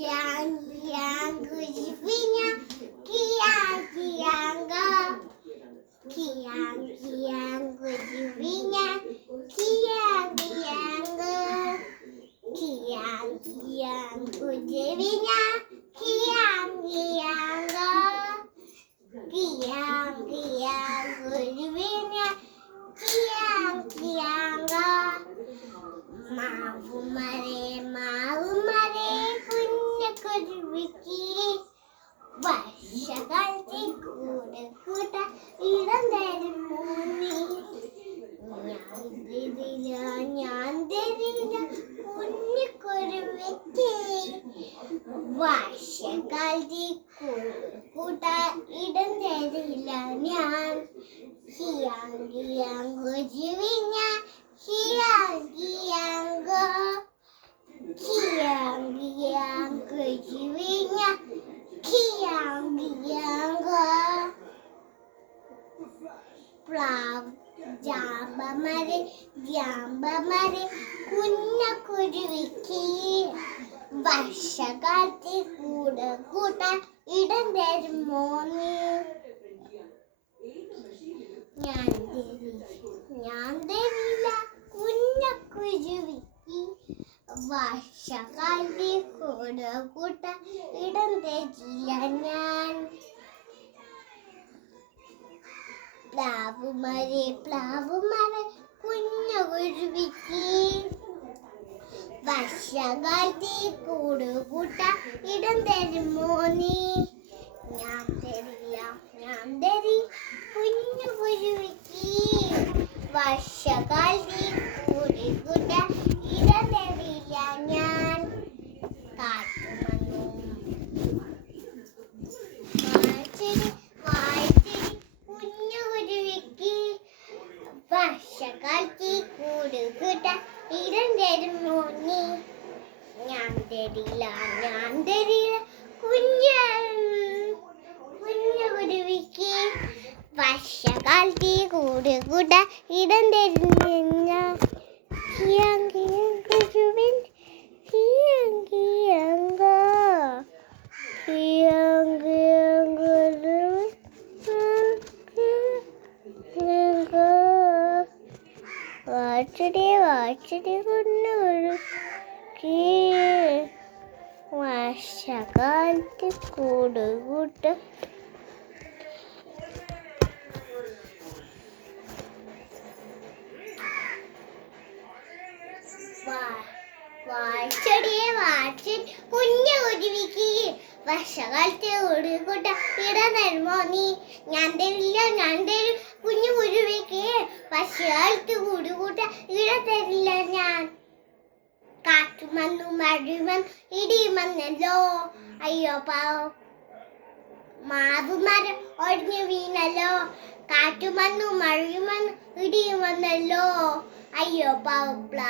Yang yang kujifinya kiang kiangga kiang kiang kujifinya kiang kiangga kiang kiang kujifinya kiang kiangga kiang kiang kujifinya kiang kiangga മാവു മരേ കുഞ്ഞുരുവിക്ക് വർഷകാലത്തെ കൂടെ കൂട്ട ഇടം തരും മൂന്നി ഞാൻ തരില്ല കുഞ്ഞുരുവിക്ക് വർഷകാലത്തെ കൂട്ട ഇടം തരില്ല ഞാൻ കുരുവിഞ്ഞ Kiang kiang kujiwinya kiang Prav jamba mare kunna kujiviki വർഷകാലത്തെ കൂട്ട ഇടം തരും മോനി ഞാൻ തരില്ല കുഞ്ഞുരുവിക്ക് വർഷകാലത്തെ കൂട്ട ഇടം തരില്ല ഞാൻ പ്ലാവുമരെ കുഞ്ഞുരുവിക്ക് വർഷകാലത്തെ കൂട്ട ഇടം തരുമോ നീ ഞാൻ തരില്ല കുഞ്ഞുരുവിക്ക് വർഷകാലത്തെ കൂട്ട ഇടം തരില്ല ഞാൻ കാട്ടുമണ്ണും വായിച്ചടി കുഞ്ഞുരുവിക്ക് വർഷകാലത്തെ കൂട്ട ഇടം തരുമോ നീ ഞാൻ തരില്ല കുഞ്ഞുരുവിക്ക് വർഷകാലത്തെ കൂട്ട ഇടം തരുന്ന കുരുവൻ വാച്ചടി കുഞ്ഞുരുവിക്ക് വർഷകാലത്തെ കൂട്ട വാച്ചടി കുഞ്ഞുരുവിക്ക് വർഷകാലത്തെ കൂട്ട ഇടം തരുമോ നീ ഞാൻ തരില്ല കുഞ്ഞുരുവിക്ക് വർഷകാലത്തെ കൂട്ട ഇടം തരില്ല ഞാൻ കാറ്റുമന്നു മഴവൻ ഇടിമന്നല്ലോ അയ്യോ പാവം മാവുമരം ഒടിഞ്ഞു വീണല്ലോ കാറ്റുമന്നു മഴവൻ ഇടിമന്നല്ലോ അയ്യോ പാവപ്ല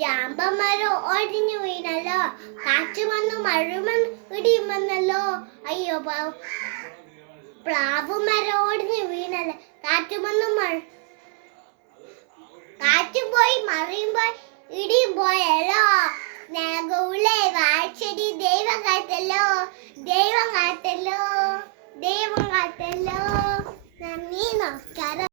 ജാമ്പമരം ഒടിഞ്ഞു വീണല്ലോ കാറ്റുമന്നു മഴവൻ ഇടിമന്നല്ലോ അയ്യോ പാവം പ്ലാവുമരം ഒടിഞ്ഞു വീണല്ലോ കാറ്റുമന്നു കാറ്റും പോയി മഴയും പോയി ഇടിയും പോയല്ലോ സ്നേഹമുള്ളേ വാഴ്ചടി ദൈവം കാത്തല്ലോ നന്ദി നമസ്കാരം.